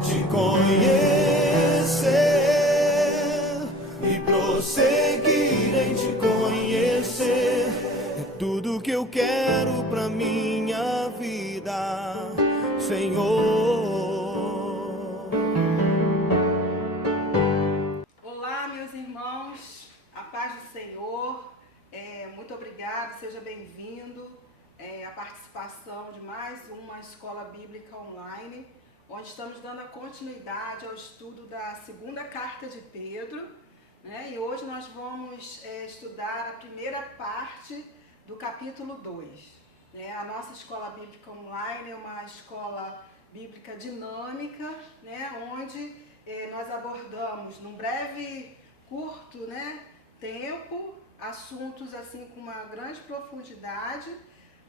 te conhecer e prosseguir em te conhecer. É tudo que eu quero pra minha vida, Senhor. Olá, meus irmãos, a paz do Senhor. Muito obrigado, seja bem-vindo à participação de mais uma escola bíblica online, onde estamos dando a continuidade ao estudo da segunda carta de Pedro, né? E hoje nós vamos estudar a primeira parte do capítulo 2. Né? A nossa escola bíblica online é uma escola bíblica dinâmica, né? Onde nós abordamos num breve, curto, né, tempo, assuntos assim com uma grande profundidade,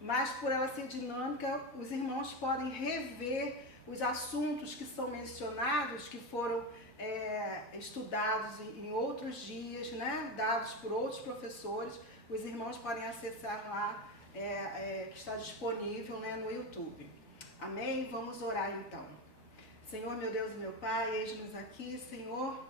mas por ela ser dinâmica, os irmãos podem rever os assuntos que são mencionados, que foram estudados em outros dias, né, dados por outros professores. Os irmãos podem acessar lá, que está disponível, né, no YouTube. Amém? Vamos orar então. Senhor, meu Deus e meu Pai, eis-nos aqui, Senhor,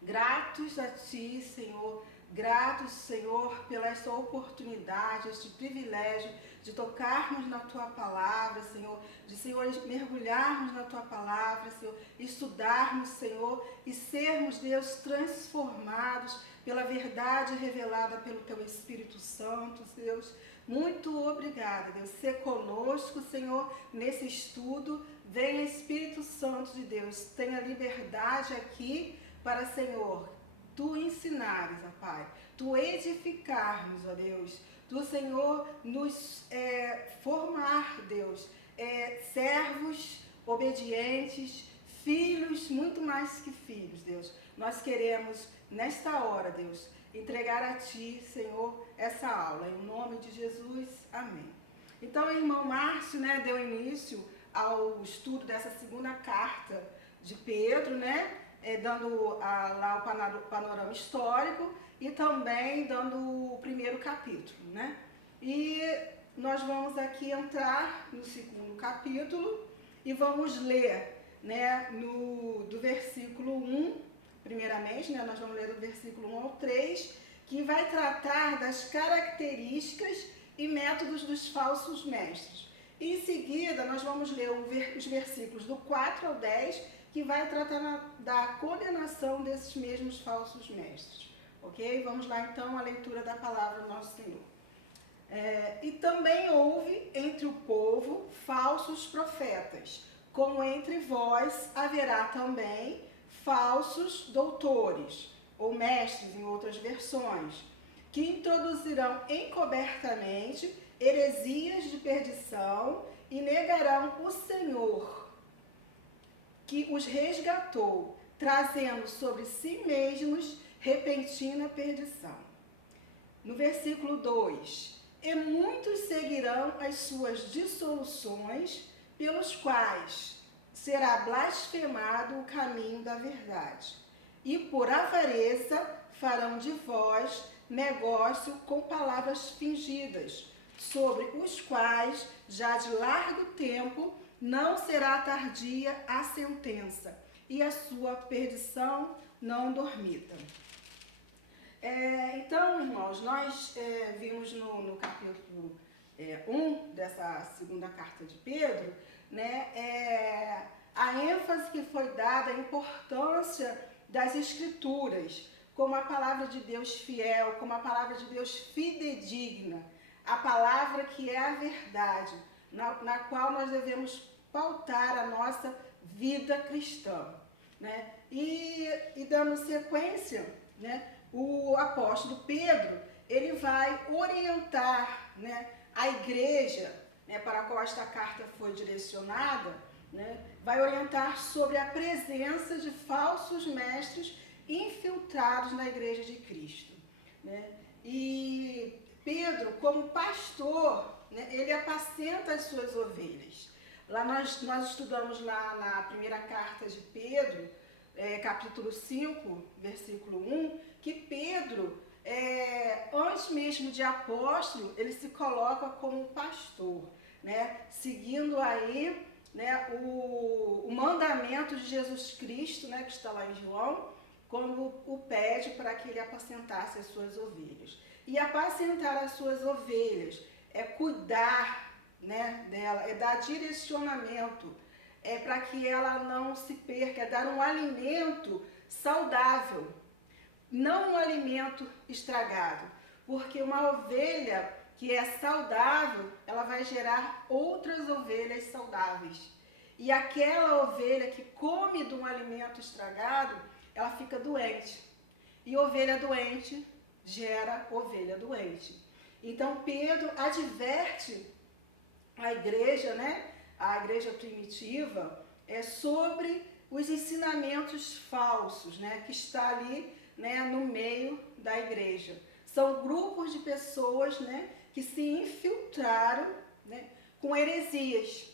gratos a Ti, Senhor, gratos, Senhor, pela esta oportunidade, este privilégio de tocarmos na Tua Palavra, Senhor, de, Senhor, mergulharmos na Tua Palavra, Senhor, estudarmos, Senhor, e sermos, Deus, transformados pela verdade revelada pelo Teu Espírito Santo, Deus. Muito obrigada, Deus. Ser conosco, Senhor, nesse estudo. Venha, Espírito Santo de Deus, tenha liberdade aqui para, Senhor, Tu ensinares, ó Pai, Tu edificarmos, ó Deus, Tu, Senhor, nos formar, Deus, servos obedientes, filhos, muito mais que filhos, Deus. Nós queremos, nesta hora, Deus, entregar a Ti, Senhor, essa aula. Em nome de Jesus, amém. Então, o irmão Márcio, né, deu início ao estudo dessa segunda carta de Pedro, né, dando lá o panorama histórico e também dando o primeiro capítulo, né. E nós vamos aqui entrar no segundo capítulo e vamos ler, né, do versículo 1, primeiramente, né, nós vamos ler do versículo 1 ao 3, que vai tratar das características e métodos dos falsos mestres. E em seguida, nós vamos ler os versículos do 4 ao 10, que vai tratar da condenação desses mesmos falsos mestres. Ok? Vamos lá, então, a leitura da palavra do nosso Senhor. E também houve entre o povo falsos profetas, como entre vós haverá também falsos doutores, ou mestres em outras versões, que introduzirão encobertamente heresias de perdição e negarão o Senhor, que os resgatou, trazendo sobre si mesmos repentina perdição. No versículo 2, e muitos seguirão as suas dissoluções, pelos quais será blasfemado o caminho da verdade. E por avareza farão de vós negócio com palavras fingidas, sobre os quais já de largo tempo não será tardia a sentença, e a sua perdição não dormita. Então, irmãos, nós vimos no capítulo 1 dessa segunda carta de Pedro, né, a ênfase que foi dada à importância das Escrituras, como a palavra de Deus fiel, como a palavra de Deus fidedigna, a palavra que é a verdade, na qual nós devemos pautar a nossa vida cristã, né? E dando sequência, né, o apóstolo Pedro, ele vai orientar, né, a igreja, né, para a qual esta carta foi direcionada, né, vai orientar sobre a presença de falsos mestres infiltrados na igreja de Cristo, né? E Pedro, como pastor, né, ele apacenta as suas ovelhas. Lá nós estudamos lá na primeira carta de Pedro, capítulo 5, versículo 1, que Pedro, antes mesmo de apóstolo, ele se coloca como pastor, né? Seguindo aí né, o mandamento de Jesus Cristo, né, que está lá em João, quando o pede para que ele apacentasse as suas ovelhas. E apacentar as suas ovelhas é cuidar, né, dela, é dar direcionamento, é para que ela não se perca, é dar um alimento saudável, não um alimento estragado, porque uma ovelha que é saudável, ela vai gerar outras ovelhas saudáveis. E aquela ovelha que come de um alimento estragado, ela fica doente. E ovelha doente gera ovelha doente. Então Pedro adverte a igreja, né, a igreja primitiva, sobre os ensinamentos falsos, né, que está ali, né, no meio da igreja. São grupos de pessoas, né, que se infiltraram, né, com heresias.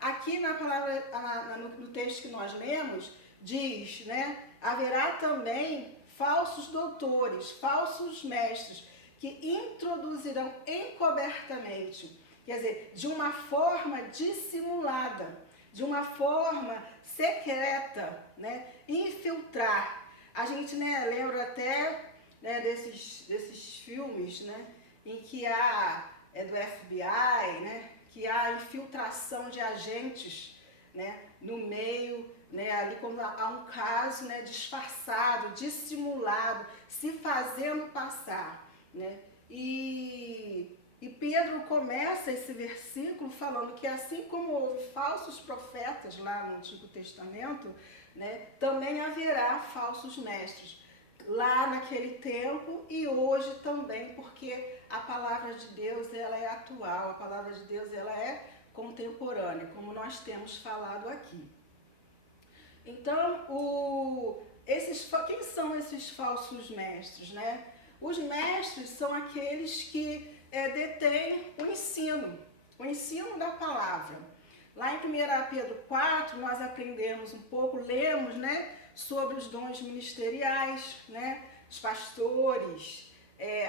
Aqui na palavra, no texto que nós lemos, diz, né, haverá também falsos doutores, falsos mestres, que introduzirão encobertamente, quer dizer, de uma forma dissimulada, de uma forma secreta, né, infiltrar. A gente, né, lembra até, né, desses filmes, né, em que há, do FBI, né, que há infiltração de agentes, né, no meio, né, ali quando há um caso, né, disfarçado, dissimulado, se fazendo passar, né, e Pedro começa esse versículo falando que assim como houve falsos profetas lá no Antigo Testamento, né, também haverá falsos mestres lá naquele tempo e hoje também, porque a palavra de Deus, ela é atual, a palavra de Deus, ela é contemporânea, como nós temos falado aqui. Então, quem são esses falsos mestres, né? Os mestres são aqueles que detêm o ensino da palavra. Lá em 1 Pedro 4, nós aprendemos um pouco, lemos, né, sobre os dons ministeriais, né, os pastores,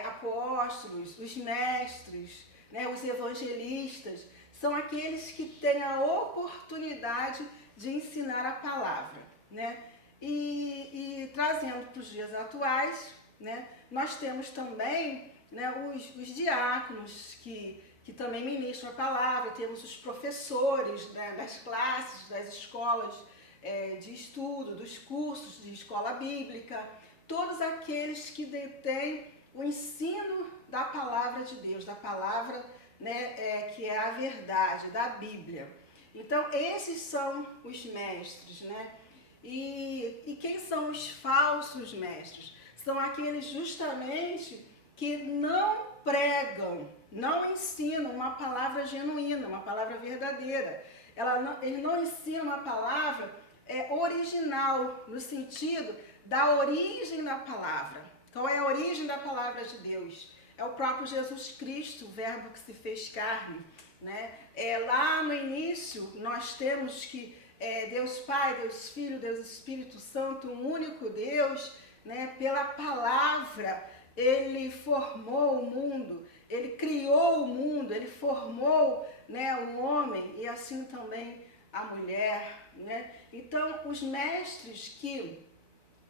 apóstolos, os mestres, né, os evangelistas, são aqueles que têm a oportunidade de ensinar a palavra, né? E trazendo para os dias atuais, né, nós temos também, né, os diáconos que também ministram a palavra, temos os professores, né, das classes, das escolas de estudo, dos cursos de escola bíblica, todos aqueles que detêm o ensino da palavra de Deus, da palavra, né, que é a verdade, da Bíblia. Então, esses são os mestres, né? E quem são os falsos mestres? São aqueles justamente que não pregam, não ensinam uma palavra genuína, uma palavra verdadeira. Eles não ensinam uma palavra original, no sentido da origem da palavra. Qual é a origem da palavra de Deus? É o próprio Jesus Cristo, o verbo que se fez carne, né? Lá no início, nós temos que Deus Pai, Deus Filho, Deus Espírito Santo, um único Deus, né? Pela palavra, Ele formou o mundo, Ele criou o mundo, Ele formou, né, o homem e assim também a mulher, né? Então, os mestres que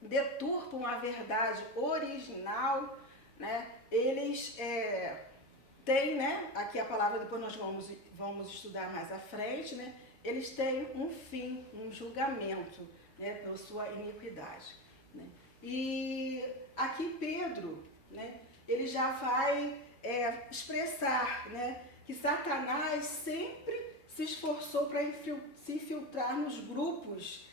deturpam a verdade original, né, eles têm, né, aqui a palavra, depois nós vamos estudar mais à frente, né, eles têm um fim, um julgamento, né, pela sua iniquidade, né. E aqui Pedro, né, ele já vai expressar, né, que Satanás sempre se esforçou para se infiltrar nos grupos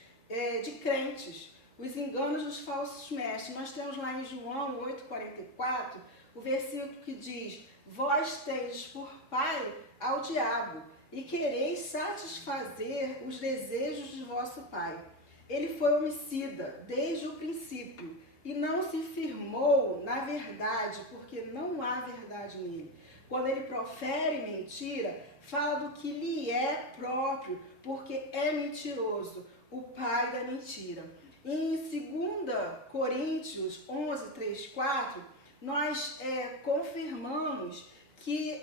de crentes, os enganos dos falsos mestres. Nós temos lá em João 8,44, o versículo que diz: vós tendes por pai ao diabo, e quereis satisfazer os desejos de vosso pai. Ele foi homicida desde o princípio, e não se firmou na verdade, porque não há verdade nele. Quando ele profere mentira, fala do que lhe é próprio, porque é mentiroso, o pai da mentira. Em 2 Coríntios 11, 3, 4, nós confirmamos que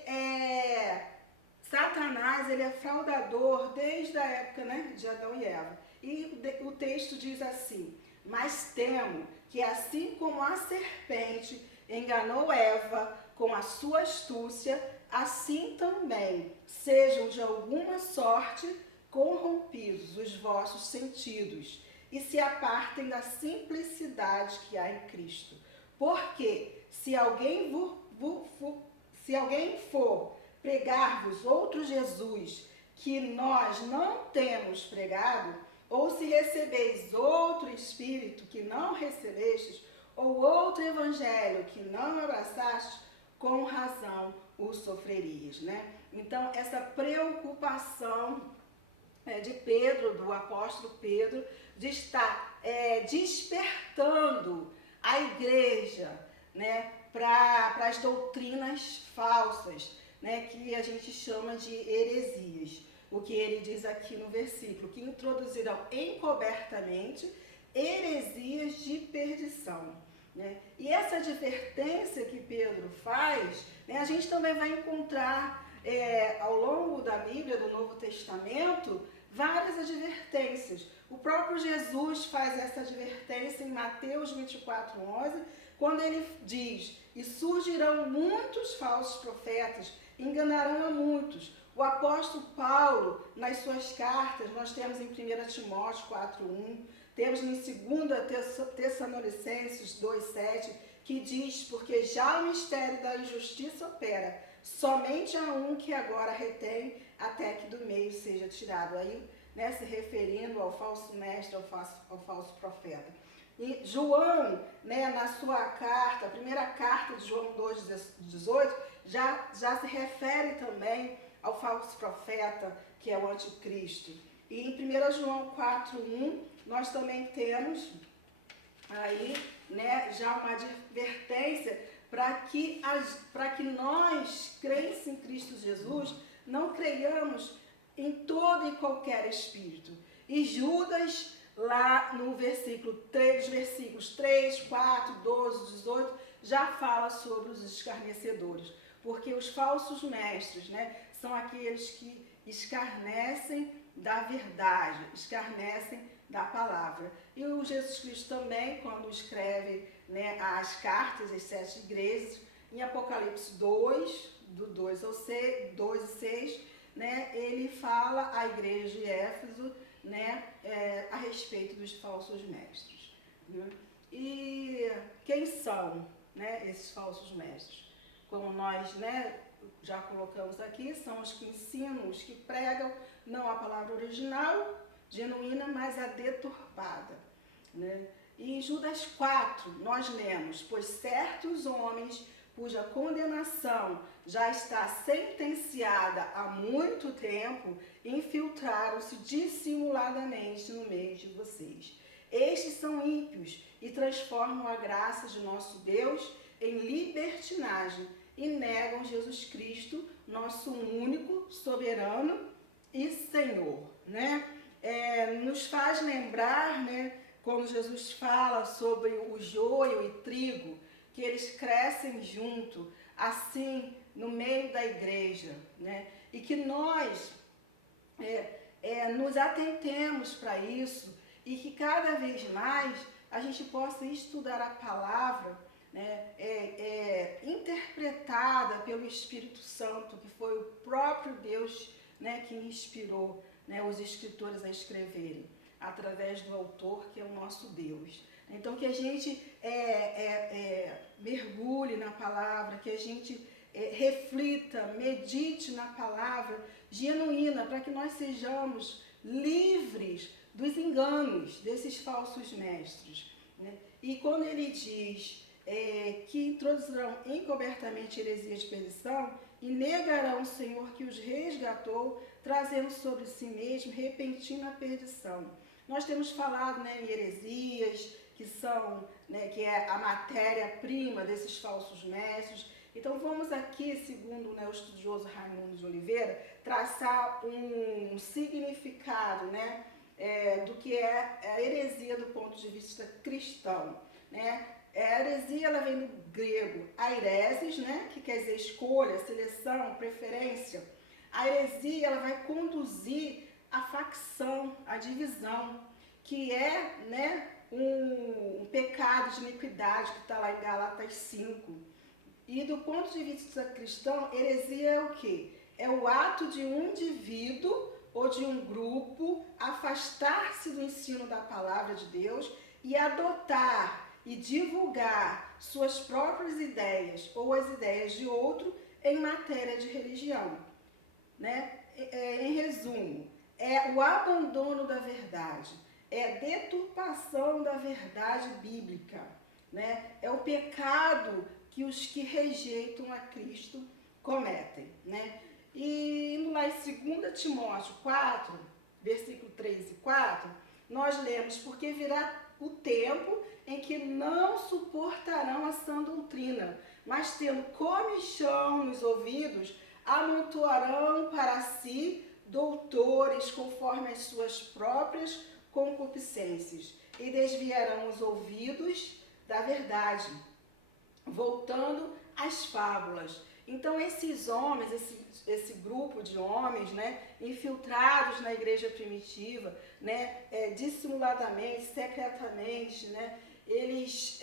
Satanás, ele é fraudador desde a época, né, de Adão e Eva. E o texto diz assim: mas temo que assim como a serpente enganou Eva com a sua astúcia, assim também sejam de alguma sorte corrompidos os vossos sentidos e se apartem da simplicidade que há em Cristo. Porque se alguém for pregar-vos outro Jesus que nós não temos pregado, ou se recebeis outro Espírito que não recebestes, ou outro Evangelho que não abraçastes, com razão o sofrerias, né? Então, essa preocupação de Pedro, do apóstolo Pedro, de estar despertando a igreja, né, para as doutrinas falsas, né, que a gente chama de heresias. O que ele diz aqui no versículo, que introduzirão encobertamente heresias de perdição. Né? E essa advertência que Pedro faz, né, a gente também vai encontrar ao longo da Bíblia, do Novo Testamento, várias advertências. O próprio Jesus faz essa advertência em Mateus 24:11, quando ele diz: e surgirão muitos falsos profetas, enganarão a muitos. O apóstolo Paulo, nas suas cartas, nós temos em 1 Timóteo 4:1, temos em 2 Tessalonicenses 2:7, que diz: porque já o mistério da injustiça opera, somente há um que agora retém, até que do meio seja tirado. Aí, né, se referindo ao falso mestre, ao falso profeta. E João, né, na sua carta, a primeira carta de João 2:18, já se refere também ao falso profeta, que é o anticristo. E em 1 João 4:1, nós também temos aí, né, já uma advertência para que nós, crentes em Cristo Jesus, não creiamos em todo e qualquer espírito. E Judas, lá no versículos 3, 4, 12, 18, já fala sobre os escarnecedores. Porque os falsos mestres, né, são aqueles que escarnecem da verdade, escarnecem da palavra. E o Jesus Cristo também, quando escreve, né, as cartas, as 7 igrejas, em Apocalipse 2, do 2 e 6, né, ele fala à igreja de Éfeso, né, a respeito dos falsos mestres. Né? E quem são, né, esses falsos mestres? Como nós, né, já colocamos aqui, são os que ensinam, os que pregam não a palavra original, genuína, mas a deturpada. Né? E em Judas 4, nós lemos: pois certos homens cuja condenação já está sentenciada há muito tempo, infiltraram-se dissimuladamente no meio de vocês. Estes são ímpios e transformam a graça de nosso Deus em libertinagem e negam Jesus Cristo, nosso único, soberano e Senhor. Né? Nos faz lembrar, né, quando Jesus fala sobre o joio e trigo, que eles crescem junto, assim, no meio da igreja, né? E que nós nos atentemos para isso e que cada vez mais a gente possa estudar a palavra, né, interpretada pelo Espírito Santo, que foi o próprio Deus, né, que inspirou, né, os escritores a escreverem, através do autor, que é o nosso Deus. Então, que a gente mergulhe na palavra, que a gente reflita, medite na palavra genuína, para que nós sejamos livres dos enganos desses falsos mestres. Né? E quando ele diz que introduzirão encobertamente heresia de perdição e negarão o Senhor que os resgatou, trazendo sobre si mesmo repentina perdição. Nós temos falado, né, em heresias, que são, né, que é a matéria-prima desses falsos mestres. Então vamos aqui, segundo, né, o estudioso Raimundo de Oliveira, traçar um significado, né, do que é a heresia do ponto de vista cristão. Né? A heresia, ela vem do grego aireses, né, que quer dizer escolha, seleção, preferência. A heresia ela vai conduzir a facção, a divisão, que é, né, um pecado de iniquidade que está lá em Gálatas 5. E do ponto de vista cristão, heresia é o quê? É o ato de um indivíduo ou de um grupo afastar-se do ensino da palavra de Deus e adotar e divulgar suas próprias ideias ou as ideias de outro em matéria de religião, né? Em resumo, é o abandono da verdade, é a deturpação da verdade bíblica, né? É o pecado que os que rejeitam a Cristo cometem, né? E indo lá em 2 Timóteo 4, versículo 3 e 4, nós lemos: porque virá o tempo em que não suportarão a sã doutrina, mas tendo comichão nos ouvidos, amontoarão para si doutores conforme as suas próprias concupiscências, e desviarão os ouvidos da verdade, voltando às fábulas. Então esses homens, esse grupo de homens, né, infiltrados na igreja primitiva, né, dissimuladamente, secretamente, né, eles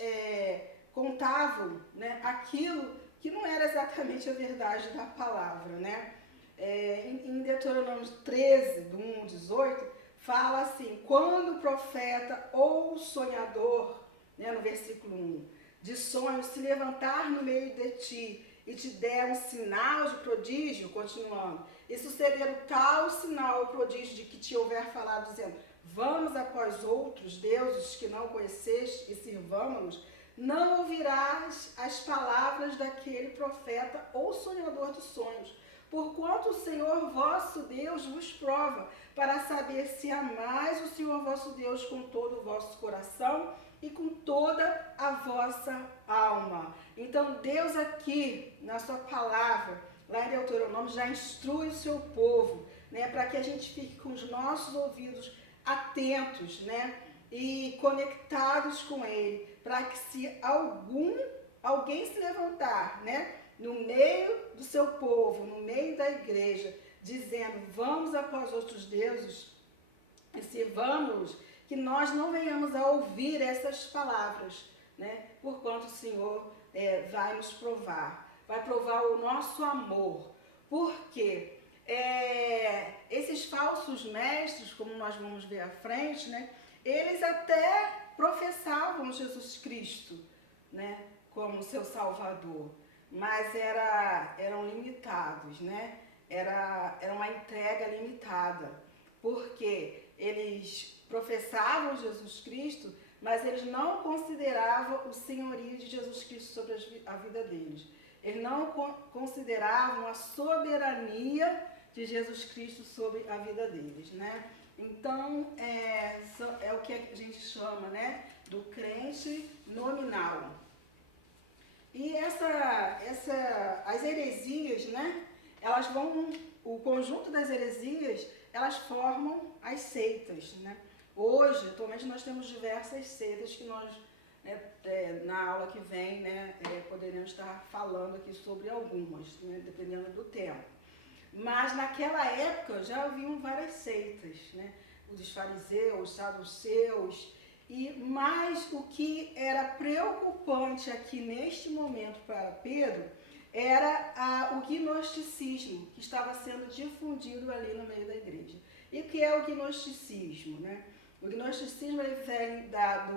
contavam, né, aquilo que não era exatamente a verdade da palavra, né? Em Deuteronômio 13, do 1 ao 18, fala assim: quando o profeta ou sonhador, né, no versículo 1, de sonho se levantar no meio de ti e te der um sinal de prodígio, continuando, e suceder o tal sinal ou prodígio de que te houver falado, dizendo: vamos após outros deuses que não conheceste e sirvamos-los, não ouvirás as palavras daquele profeta ou sonhador de sonhos, porquanto o Senhor vosso Deus vos prova, para saber se amais o Senhor vosso Deus com todo o vosso coração e com toda a vossa alma. Então Deus aqui, na sua palavra, lá em Deuteronômio, já instrui o seu povo, né, para que a gente fique com os nossos ouvidos atentos, né, e conectados com ele, para que se alguém se levantar, né, no meio do seu povo, no meio da igreja, dizendo: vamos após outros deuses e sirvamos-los, que nós não venhamos a ouvir essas palavras, né? Porquanto o Senhor vai nos provar, vai provar o nosso amor. Porque esses falsos mestres, como nós vamos ver à frente, né? Eles até professavam Jesus Cristo, né, como seu Salvador, mas eram limitados, né? Era uma entrega limitada, porque eles professavam Jesus Cristo, mas eles não consideravam o senhorio de Jesus Cristo sobre a vida deles. Eles não consideravam a soberania de Jesus Cristo sobre a vida deles, né? Então, é o que a gente chama, né, do crente nominal. E as heresias, né, o conjunto das heresias, elas formam as seitas, né? Hoje, atualmente, nós temos diversas seitas que nós, né, na aula que vem, né, poderemos estar falando aqui sobre algumas, né, dependendo do tempo. Mas naquela época já haviam várias seitas, né? Os fariseus, os saduceus, e mais o que era preocupante aqui neste momento para Pedro era o gnosticismo que estava sendo difundido ali no meio da igreja. E o que é o gnosticismo, né? O gnosticismo ele vem da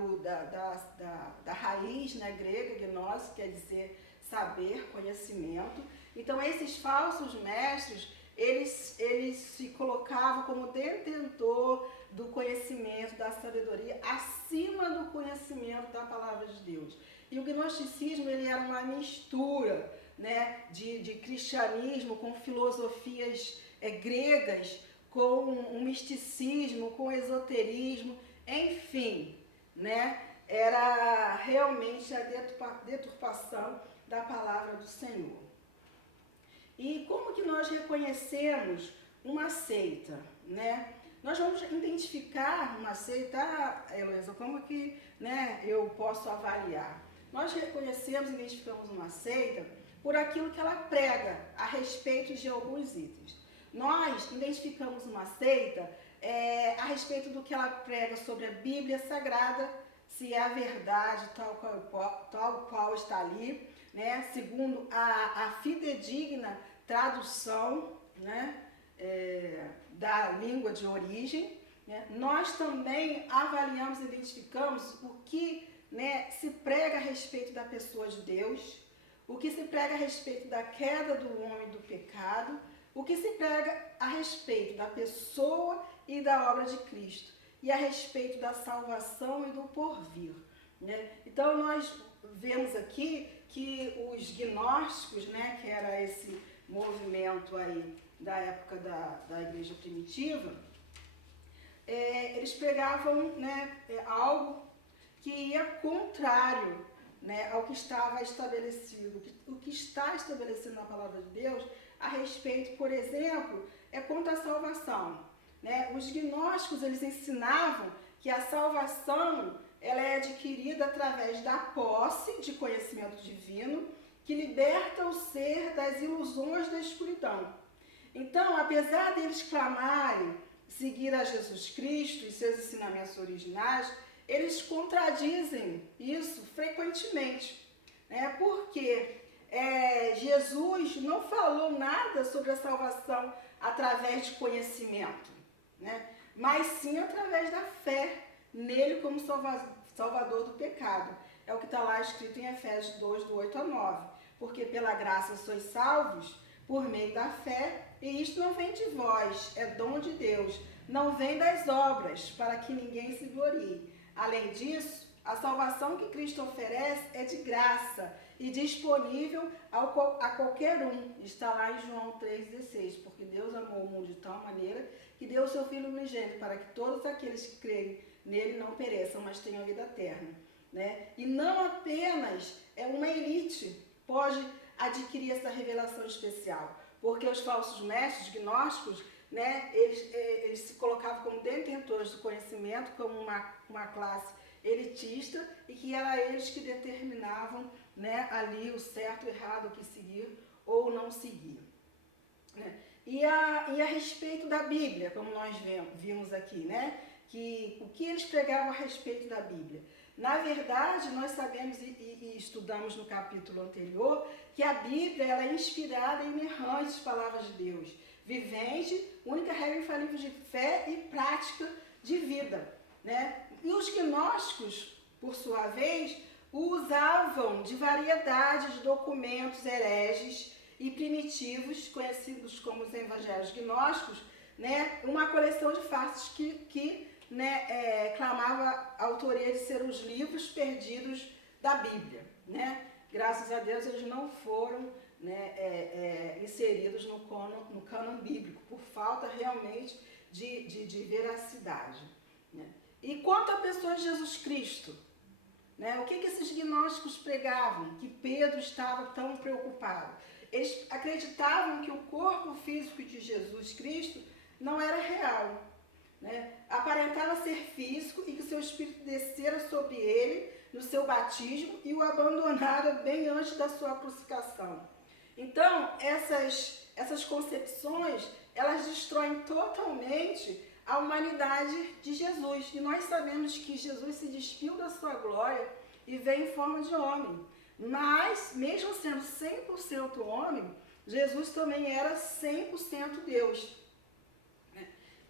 raiz, né, grega, gnos, quer dizer saber, conhecimento. Então esses falsos mestres, eles se colocavam como detentor do conhecimento, da sabedoria, acima do conhecimento da palavra de Deus. E o gnosticismo ele era uma mistura, né, de cristianismo com filosofias gregas, com um misticismo, com esoterismo, enfim, né, era realmente a deturpação da palavra do Senhor. E como que nós reconhecemos uma seita, né? Nós vamos identificar uma seita, Heloísa, como que, né, eu posso avaliar? Nós reconhecemos e identificamos uma seita por aquilo que ela prega a respeito de alguns itens. nós identificamos uma seita a respeito do que ela prega sobre a Bíblia Sagrada, se é a verdade tal qual está ali, né? Segundo a fidedigna tradução, né? Da língua de origem, né? Nós também avaliamos e identificamos o que, né, se prega a respeito da pessoa de Deus, o que se prega a respeito da queda do homem do pecado, o que se prega a respeito da pessoa e da obra de Cristo, e a respeito da salvação e do porvir, né? Então nós vemos aqui que os gnósticos, né, que era esse movimento aí da época da igreja primitiva, eles pregavam, né, algo que ia contrário, né, ao que estava estabelecido, o que está estabelecido na palavra de Deus a respeito, por exemplo, quanto à salvação, né? Os gnósticos, eles ensinavam que a salvação ela é adquirida através da posse de conhecimento divino que liberta o ser das ilusões da escuridão. Então, apesar deles clamarem seguir a Jesus Cristo e seus ensinamentos originais, eles contradizem isso frequentemente, né? Porque Jesus não falou nada sobre a salvação através de conhecimento, né? Mas sim através da fé nele como Salvador do pecado. É o que está lá escrito em Efésios 2, do 8 a 9. Porque pela graça sois salvos por meio da fé, e isto não vem de vós, é dom de Deus, não vem das obras, para que ninguém se glorie. Além disso, a salvação que Cristo oferece é de graça e disponível a qualquer um. Está lá em João 3,16. Porque Deus amou o mundo de tal maneira que deu o seu Filho unigênito para que todos aqueles que creem nele não pereçam, mas tenham vida eterna, né? E não apenas uma elite pode adquirir essa revelação especial, porque os falsos mestres gnósticos, né, eles se colocavam como detentores do conhecimento, como uma classe elitista, e que era eles que determinavam, né, ali o certo, o errado, o que seguir ou não seguir, né? E a respeito da Bíblia, como nós vimos aqui, né, o que eles pregavam a respeito da Bíblia. Na verdade, nós sabemos e estudamos no capítulo anterior que a Bíblia ela é inspirada em inerrantes palavras de Deus, vivente, única regra infalível de fé e prática de vida, né? E os gnósticos, por sua vez, usavam de variedade de documentos hereges e primitivos, conhecidos como os evangelhos gnósticos, né? Uma coleção de fatos que clamava a autoria de ser os livros perdidos da Bíblia, né? Graças a Deus eles não foram, né, inseridos no cânon bíblico, por falta realmente de veracidade, né? E quanto à pessoa de Jesus Cristo, né, o que esses gnósticos pregavam? Que Pedro estava tão preocupado. Eles acreditavam que o corpo físico de Jesus Cristo não era real, né? Aparentava ser físico e que seu espírito descera sobre ele no seu batismo e o abandonara bem antes da sua crucificação. Então, essas concepções, elas destroem totalmente a humanidade de Jesus. E nós sabemos que Jesus se despiu da sua glória e veio em forma de homem. Mas, mesmo sendo 100% homem, Jesus também era 100% Deus.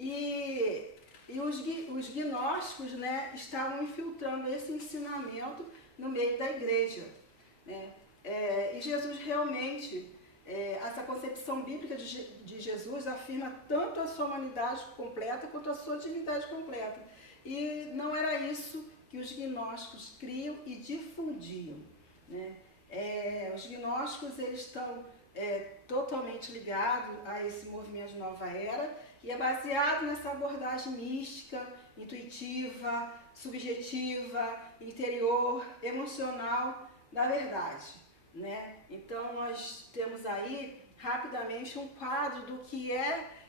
E os gnósticos, né, estavam infiltrando esse ensinamento no meio da igreja, né? E Jesus realmente, essa concepção bíblica de Jesus afirma tanto a sua humanidade completa quanto a sua divindade completa. E não era isso que os gnósticos criam e difundiam, né? Os gnósticos eles estão totalmente ligados a esse movimento de nova era, e é baseado nessa abordagem mística, intuitiva, subjetiva, interior, emocional da verdade, né? Então nós temos aí rapidamente um quadro do que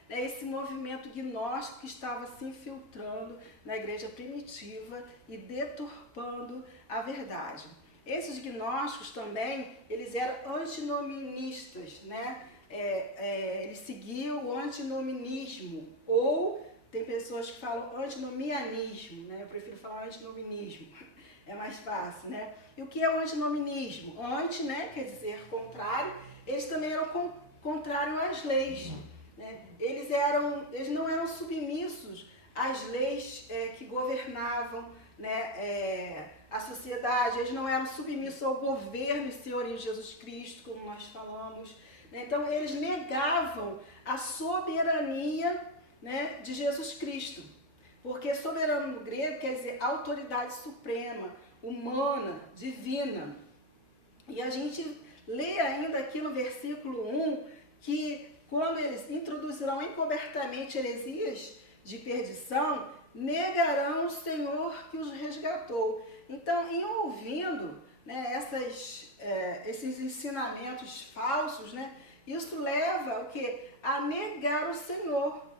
esse movimento gnóstico que estava se infiltrando na igreja primitiva e deturpando a verdade. Esses gnósticos também, eles eram antinomianistas, né? ele seguiu o antinomianismo, ou tem pessoas que falam antinomianismo, né? Eu prefiro falar antinomianismo, é mais fácil, né? E o que é o antinomianismo? Anti, né, quer dizer contrário, eles também eram contrários às leis, né? Eles não eram submissos às leis que governavam, né, a sociedade, eles não eram submissos ao governo e senhorio de Jesus Cristo, como nós falamos, né? Então eles negavam a soberania, né, de Jesus Cristo, porque soberano no grego quer dizer autoridade suprema, humana, divina. E a gente lê ainda aqui no versículo 1 que quando eles introduzirão encobertamente heresias de perdição, negarão o Senhor que os resgatou. Então, em ouvindo, né, esses ensinamentos falsos, né, isso leva o quê? A negar o Senhor.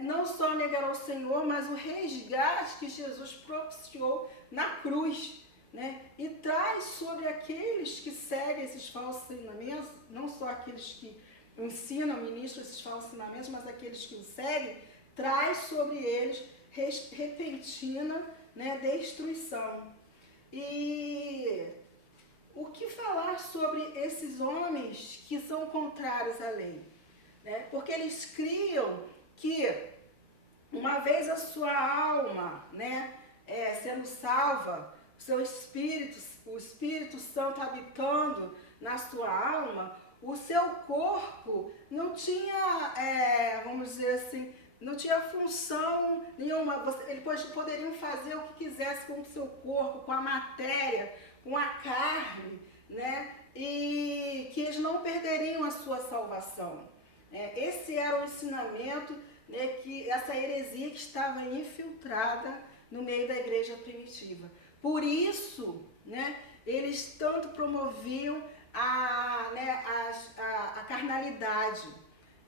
Não só negar ao Senhor, mas o resgate que Jesus propiciou na cruz, né? E traz sobre aqueles que seguem esses falsos ensinamentos, não só aqueles que ensinam, ministram esses falsos ensinamentos, mas aqueles que o seguem, traz sobre eles repentina, né, destruição. E o que falar sobre esses homens que são contrários à lei? Né? Porque eles criam que uma vez a sua alma, né, sendo salva, o Espírito Santo habitando na sua alma, o seu corpo não tinha, vamos dizer assim, não tinha função nenhuma. Eles poderiam fazer o que quisesse com o seu corpo, com a matéria, com a carne, né? E que eles não perderiam a sua salvação. Esse era o ensinamento, né, que essa heresia que estava infiltrada no meio da igreja primitiva. Por isso, né, eles tanto promoviam a carnalidade,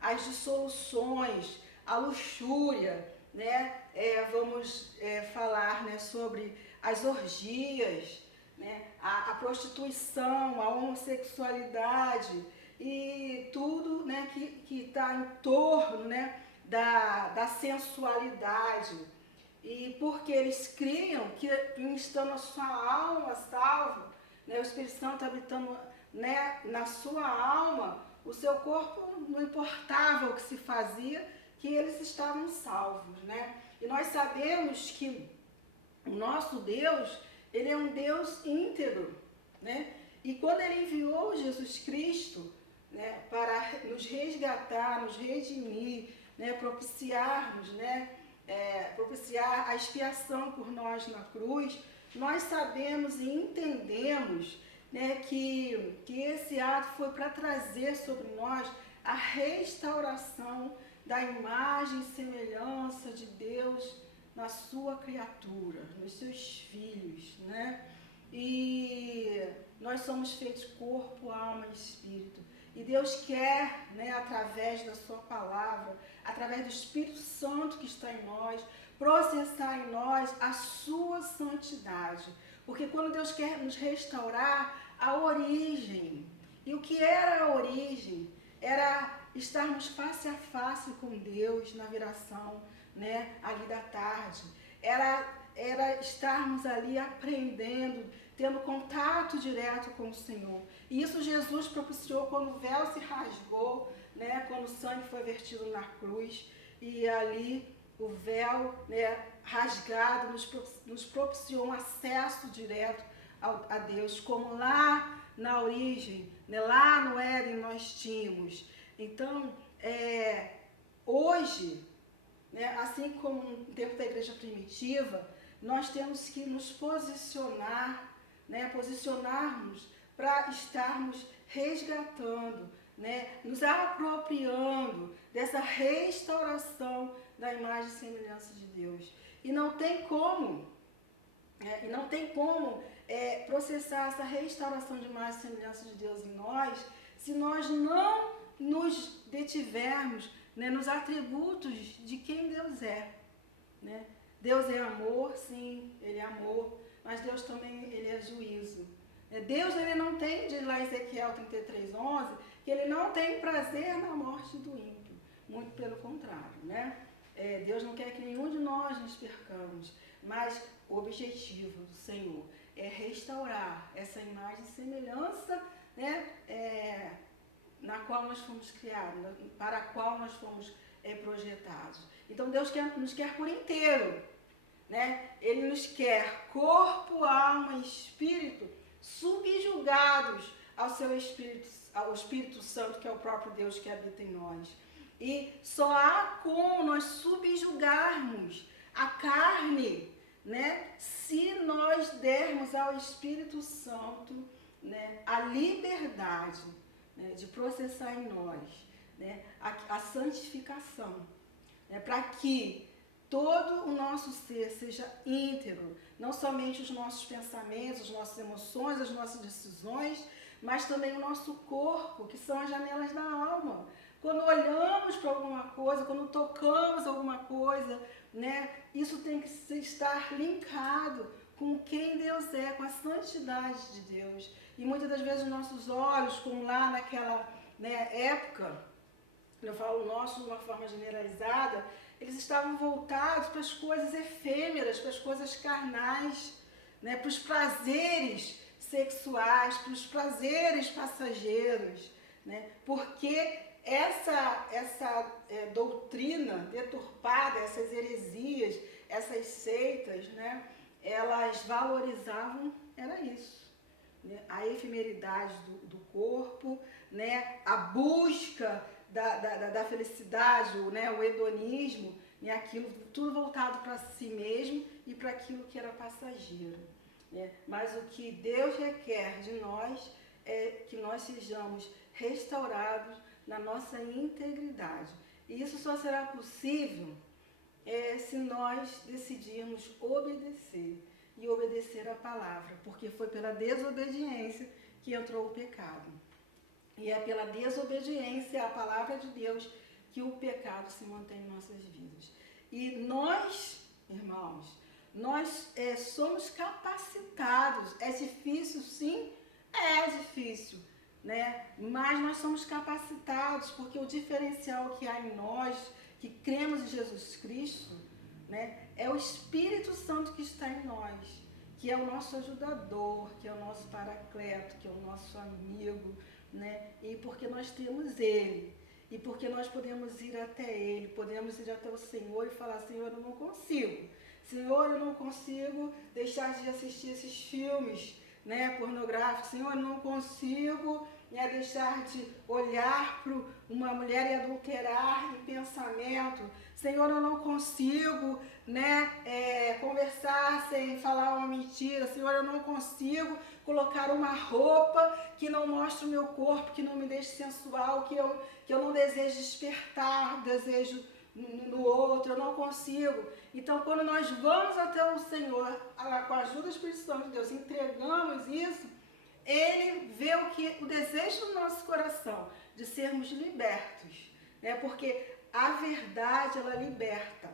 as dissoluções, a luxúria, né? Vamos falar, né, sobre as orgias, né, a prostituição, a homossexualidade e tudo, né, que está em torno, né, da sensualidade. E porque eles criam que, estando a sua alma salva, né, o Espírito Santo habitando, né, na sua alma, o seu corpo não importava o que se fazia, que eles estavam salvos, né? E nós sabemos que o nosso Deus, ele é um Deus íntegro, né? E quando ele enviou Jesus Cristo, né, para nos resgatar, nos redimir, né, propiciarmos, né, propiciar a expiação por nós na cruz, nós sabemos e entendemos, né, que esse ato foi para trazer sobre nós a restauração da imagem e semelhança de Deus na sua criatura, nos seus filhos, né? E nós somos feitos corpo, alma e espírito. E Deus quer, né, através da sua palavra, através do Espírito Santo que está em nós, processar em nós a sua santidade. Porque quando Deus quer nos restaurar, a origem. E o que era a origem? Era estarmos face a face com Deus na viração, né, ali da tarde. Era estarmos ali aprendendo, tendo contato direto com o Senhor. E isso Jesus propiciou quando o véu se rasgou, né, quando o sangue foi vertido na cruz. E ali o véu, né, rasgado nos propiciou um acesso direto a Deus, como lá na origem, né, lá no Éden nós tínhamos. Então, hoje, né, assim como no tempo da igreja primitiva, nós temos que nos posicionar, né, posicionarmos para estarmos resgatando, né, nos apropriando dessa restauração da imagem e semelhança de Deus. E não tem como, processar essa restauração de imagem e semelhança de Deus em nós, se nós não nos detivermos, né, nos atributos de quem Deus é, né? Deus é amor, sim, Ele é amor, mas Deus também, Ele é juízo, Deus ele não tem, diz lá Ezequiel 33:11, que ele não tem prazer na morte do ímpio. Muito pelo contrário, né? Deus não quer que nenhum de nós nos percamos, mas o objetivo do Senhor é restaurar essa imagem e semelhança, né, na qual nós fomos criados, para a qual nós fomos projetados. Então Deus nos quer por inteiro, né? Ele nos quer corpo, alma e espírito subjugados ao Espírito Santo, que é o próprio Deus que habita em nós. E só há como nós subjugarmos a carne, né, se nós dermos ao Espírito Santo, né, a liberdade, né, de processar em nós, né, a santificação, né, para que todo o nosso ser seja íntegro, não somente os nossos pensamentos, as nossas emoções, as nossas decisões, mas também o nosso corpo, que são as janelas da alma. Quando olhamos para alguma coisa, quando tocamos alguma coisa, né, isso tem que estar linkado com quem Deus é, com a santidade de Deus. E muitas das vezes os nossos olhos, como lá naquela, né, época, eu falo nosso de uma forma generalizada, eles estavam voltados para as coisas efêmeras, para as coisas carnais, né, para os prazeres sexuais, para os prazeres passageiros, né, porque essa doutrina deturpada, essas heresias, essas seitas, né, elas valorizavam, era isso, né, a efemeridade do corpo, né, a busca da felicidade, né, o hedonismo, né, aquilo tudo voltado para si mesmo e para aquilo que era passageiro, né. Mas o que Deus requer de nós é que nós sejamos restaurados na nossa integridade. E isso só será possível se nós decidirmos obedecer e obedecer a palavra, porque foi pela desobediência que entrou o pecado. E é pela desobediência à palavra de Deus que o pecado se mantém em nossas vidas. E nós, irmãos, nós somos capacitados. É difícil, sim? É difícil, né? Mas nós somos capacitados, porque o diferencial que há em nós, que cremos em Jesus Cristo, né, é o Espírito Santo que está em nós, que é o nosso ajudador, que é o nosso paracleto, que é o nosso amigo, né? E porque nós temos Ele, e porque nós podemos ir até Ele, podemos ir até o Senhor e falar: Senhor, eu não consigo. Senhor, eu não consigo deixar de assistir esses filmes, né, pornográficos. Senhor, eu não consigo, né, deixar de olhar para uma mulher e adulterar em pensamento. Senhor, eu não consigo, né, conversar sem falar uma mentira. Senhor, eu não consigo colocar uma roupa que não mostre o meu corpo, que não me deixe sensual, que eu não desejo despertar desejo no outro. Eu não consigo. Então, quando nós vamos até o Senhor, com a ajuda do Espírito Santo de Deus, entregamos isso, Ele vê o desejo do nosso coração de sermos libertos, né? Porque a verdade, ela liberta,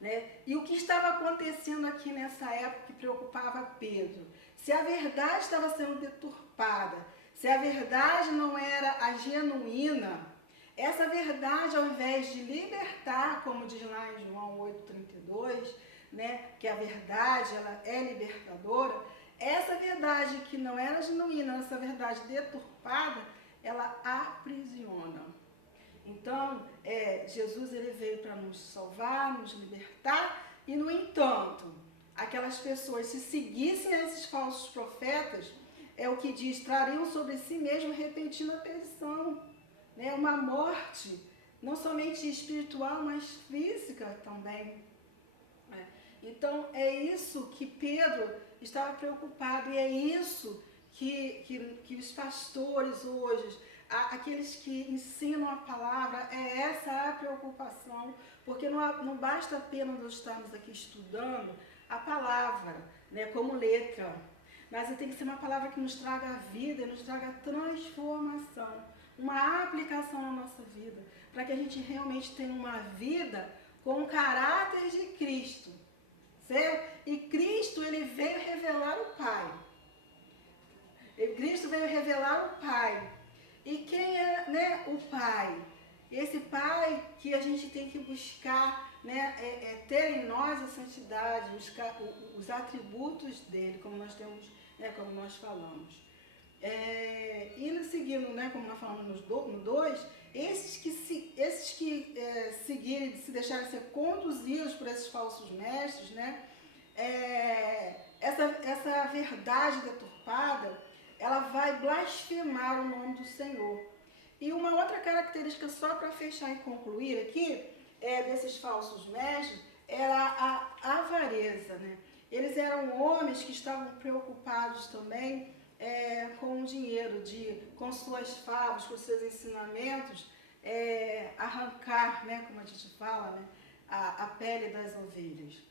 né? E o que estava acontecendo aqui nessa época que preocupava Pedro? Se a verdade estava sendo deturpada, se a verdade não era a genuína, essa verdade, ao invés de libertar, como diz lá em João 8,32, né, que a verdade ela é libertadora, essa verdade que não era genuína, essa verdade deturpada, ela aprisiona. Então, Jesus ele veio para nos salvar, nos libertar, e no entanto, aquelas pessoas, se seguissem esses falsos profetas, é o que diz, trariam sobre si mesmo repentina perdição, né? Uma morte, não somente espiritual, mas física também. Né? Então, é isso que Pedro estava preocupado, e é isso que os pastores hoje, aqueles que ensinam a palavra, essa a preocupação, porque não basta apenas nós estarmos aqui estudando a palavra, né, como letra, mas tem que ser uma palavra que nos traga a vida e nos traga transformação, uma aplicação na nossa vida, para que a gente realmente tenha uma vida com o caráter de Cristo, certo? E Cristo, ele veio revelar o Pai. Cristo veio revelar o Pai. E quem é, né, o Pai? Esse Pai que a gente tem que buscar, né, ter em nós a santidade, buscar os atributos dele, como nós temos, né, como nós falamos. E seguindo, né, como nós falamos no 2, esses que seguirem, se deixarem ser conduzidos por esses falsos mestres, né, essa verdade deturpada, ela vai blasfemar o nome do Senhor. E uma outra característica, só para fechar e concluir aqui, desses falsos mestres, era a avareza, né? Eles eram homens que estavam preocupados também com o dinheiro, com suas favas, com seus ensinamentos, arrancar, né, como a gente fala, né, a pele das ovelhas.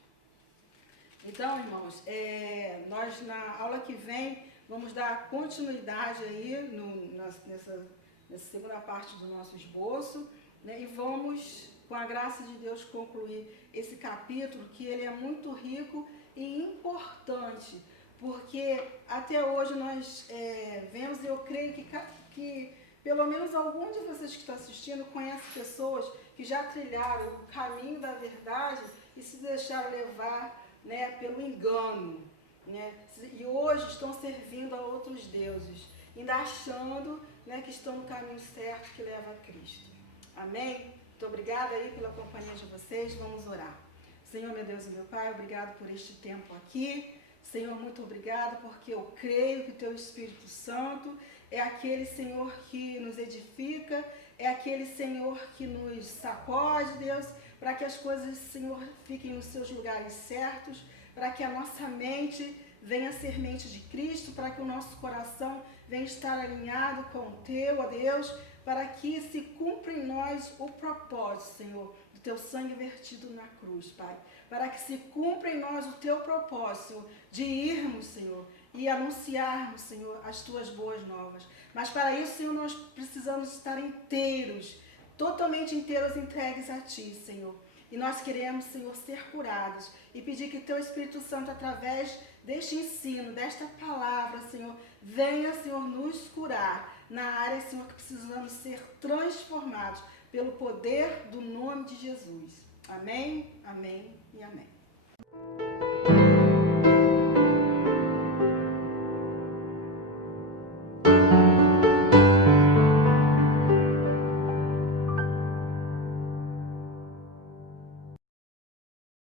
Então, irmãos, nós na aula que vem vamos dar continuidade aí nessa segunda parte do nosso esboço, né, e vamos, com a graça de Deus, concluir esse capítulo, que ele é muito rico e importante, porque até hoje nós vemos, e eu creio que pelo menos algum de vocês que está assistindo conhece pessoas que já trilharam o caminho da verdade e se deixaram levar, né, pelo engano, né, e hoje estão servindo a outros deuses, ainda achando, né, que estão no caminho certo que leva a Cristo. Amém? Muito obrigada aí pela companhia de vocês. Vamos orar. Senhor, meu Deus e meu Pai, obrigado por este tempo aqui. Senhor, muito obrigado, porque eu creio que o Teu Espírito Santo é aquele, Senhor, que nos edifica, é aquele, Senhor, que nos sacode, Deus, para que as coisas, Senhor, fiquem nos seus lugares certos, para que a nossa mente venha a ser mente de Cristo, para que o nosso coração venha estar alinhado com o Teu, ó Deus, para que se cumpra em nós o propósito, Senhor, do Teu sangue vertido na cruz, Pai. Para que se cumpra em nós o Teu propósito, Senhor, de irmos, Senhor, e anunciarmos, Senhor, as Tuas boas novas. Mas para isso, Senhor, nós precisamos estar inteiros, totalmente inteiros, entregues a Ti, Senhor. E nós queremos, Senhor, ser curados e pedir que Teu Espírito Santo, através deste ensino, desta palavra, Senhor, venha, Senhor, nos curar na área, Senhor, que precisamos ser transformados pelo poder do nome de Jesus. Amém, amém e amém.